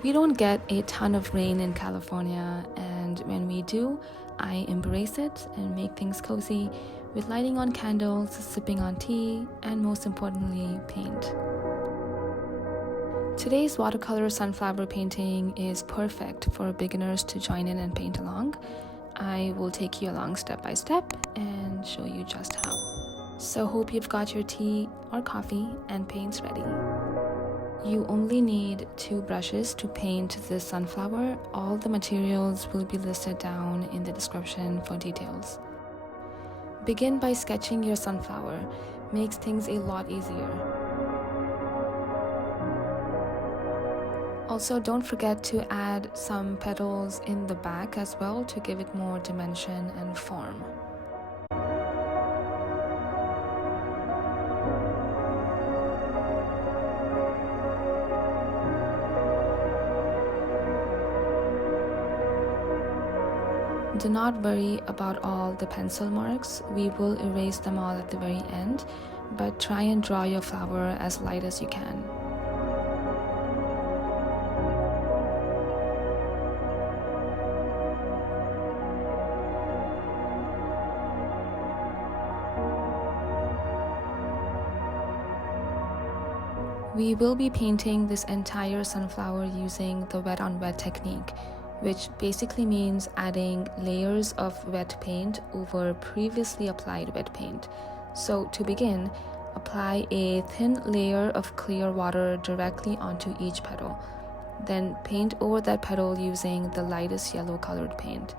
We don't get a ton of rain in California, and when we do, I embrace it and make things cozy with lighting on candles, sipping on tea, and most importantly, paint. Today's watercolor sunflower painting is perfect for beginners to join in and paint along. I will take you along step by step and show you just how. So hope you've got your tea or coffee and paints ready. You only need 2 brushes to paint this sunflower. All the materials will be listed down in the description for details. Begin by sketching your sunflower. Makes things a lot easier. Also, don't forget to add some petals in the back as well to give it more dimension and form. Do not worry about all the pencil marks. We will erase them all at the very end, but try and draw your flower as light as you can. We will be painting this entire sunflower using the wet on wet technique, which basically means adding layers of wet paint over previously applied wet paint. So to begin, apply a thin layer of clear water directly onto each petal. Then paint over that petal using the lightest yellow colored paint.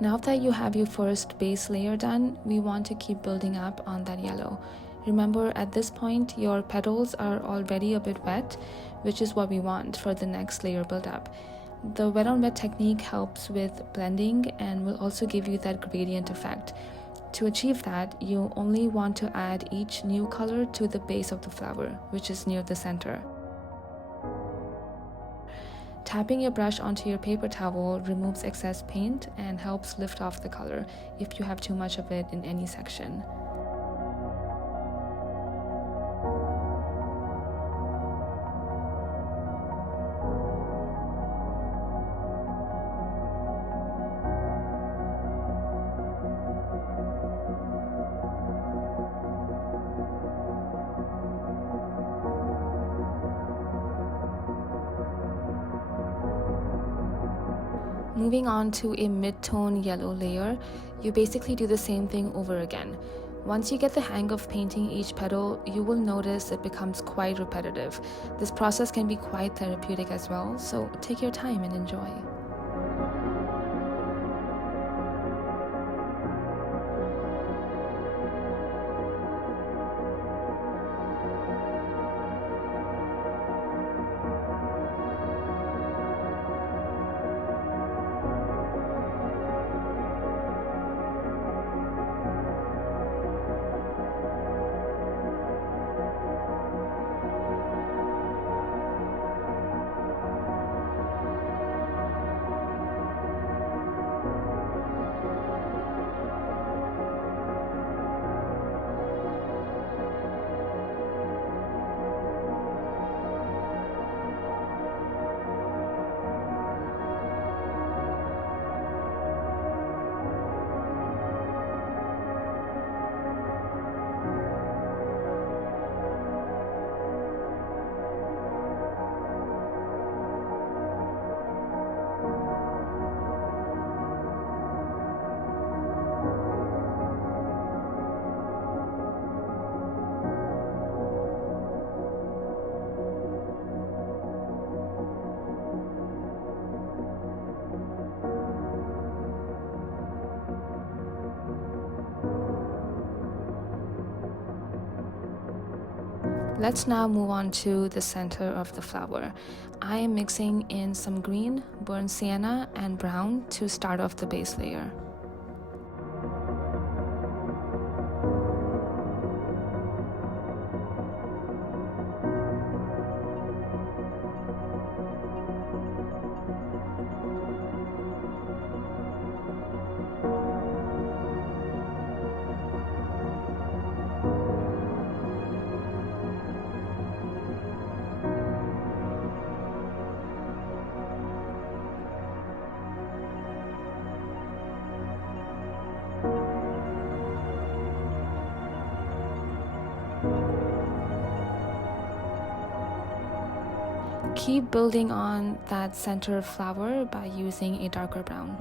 Now that you have your first base layer done, we want to keep building up on that yellow. Remember, at this point, your petals are already a bit wet, which is what we want for the next layer buildup. The wet on wet technique helps with blending and will also give you that gradient effect. To achieve that, you only want to add each new color to the base of the flower, which is near the center. Tapping your brush onto your paper towel removes excess paint and helps lift off the color if you have too much of it in any section. Moving on to a mid-tone yellow layer, you basically do the same thing over again. Once you get the hang of painting each petal, you will notice it becomes quite repetitive. This process can be quite therapeutic as well, so take your time and enjoy. Let's now move on to the center of the flower. I am mixing in some green, burnt sienna, and brown to start off the base layer. Keep building on that center flower by using a darker brown.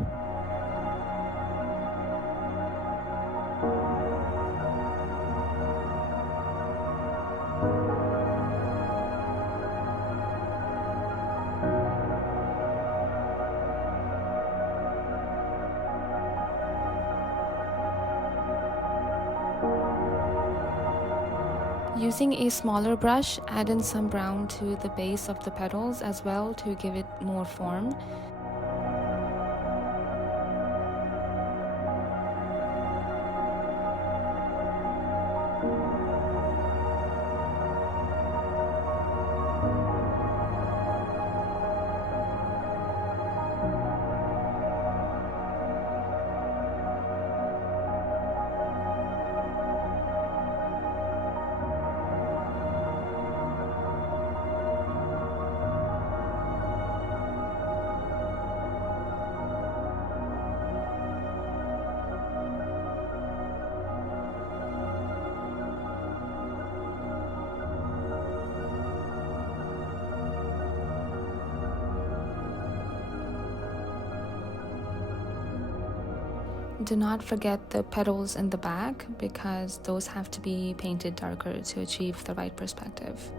Using a smaller brush, add in some brown to the base of the petals as well to give it more form. Do not forget the petals in the back because those have to be painted darker to achieve the right perspective.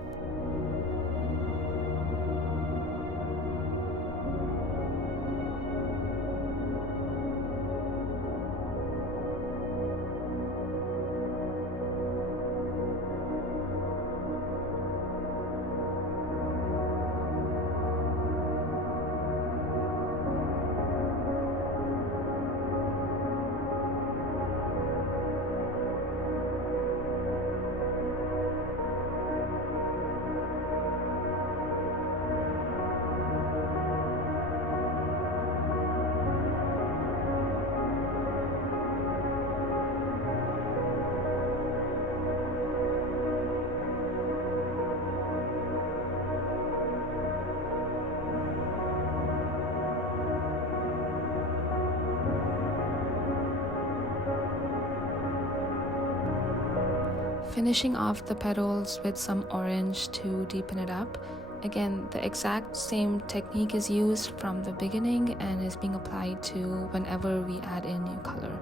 Finishing off the petals with some orange to deepen it up. Again, the exact same technique is used from the beginning and is being applied to whenever we add in new color.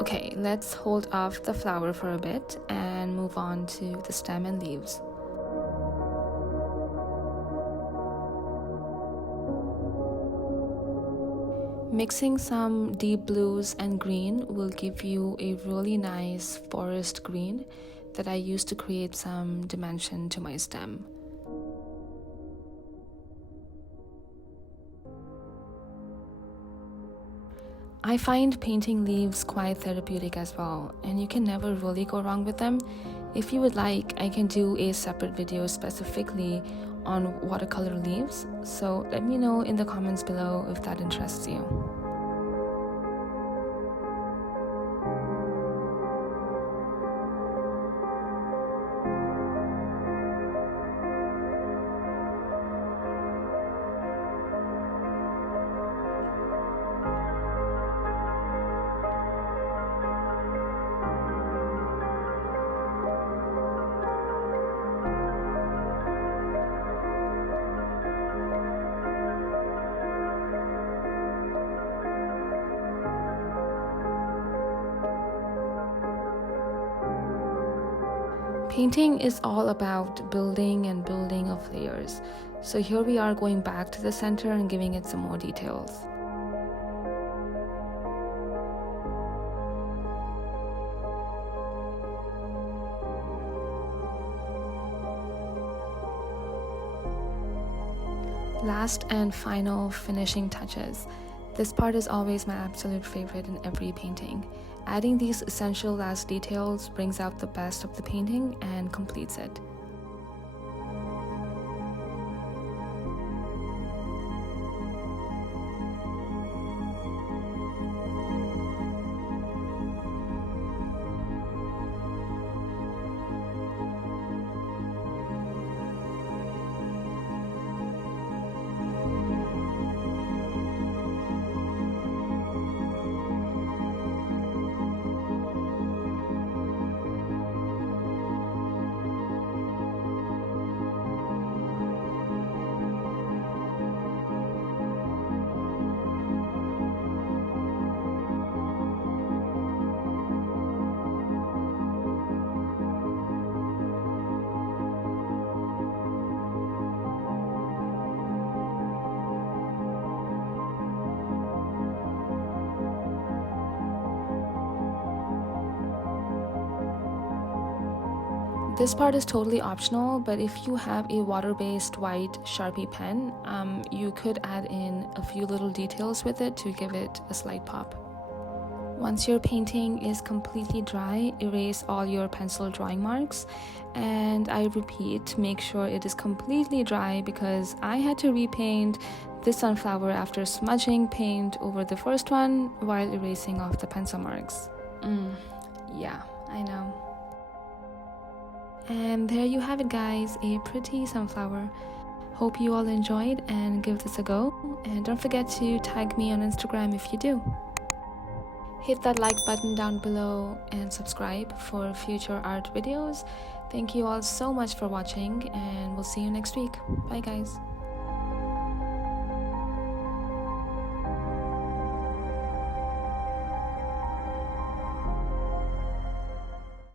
Okay, let's hold off the flower for a bit and move on to the stem and leaves. Mixing some deep blues and green will give you a really nice forest green that I use to create some dimension to my stem. I find painting leaves quite therapeutic as well, and you can never really go wrong with them. If you would like, I can do a separate video specifically on watercolor leaves, so let me know in the comments below if that interests you. Painting is all about building and building of layers. So here we are going back to the center and giving it some more details. Last and final finishing touches. This part is always my absolute favorite in every painting. Adding these essential last details brings out the best of the painting and completes it. This part is totally optional, but if you have a water-based white Sharpie pen, you could add in a few little details with it to give it a slight pop. Once your painting is completely dry, erase all your pencil drawing marks, and I repeat, make sure it is completely dry because I had to repaint this sunflower after smudging paint over the first one while erasing off the pencil marks. Yeah, I know. And there you have it, guys, a pretty sunflower. Hope you all enjoyed and give this a go, and don't forget to tag me on Instagram if you do. Hit that like button down below and subscribe for future art videos. Thank you all so much for watching, and we'll see you next week. Bye guys.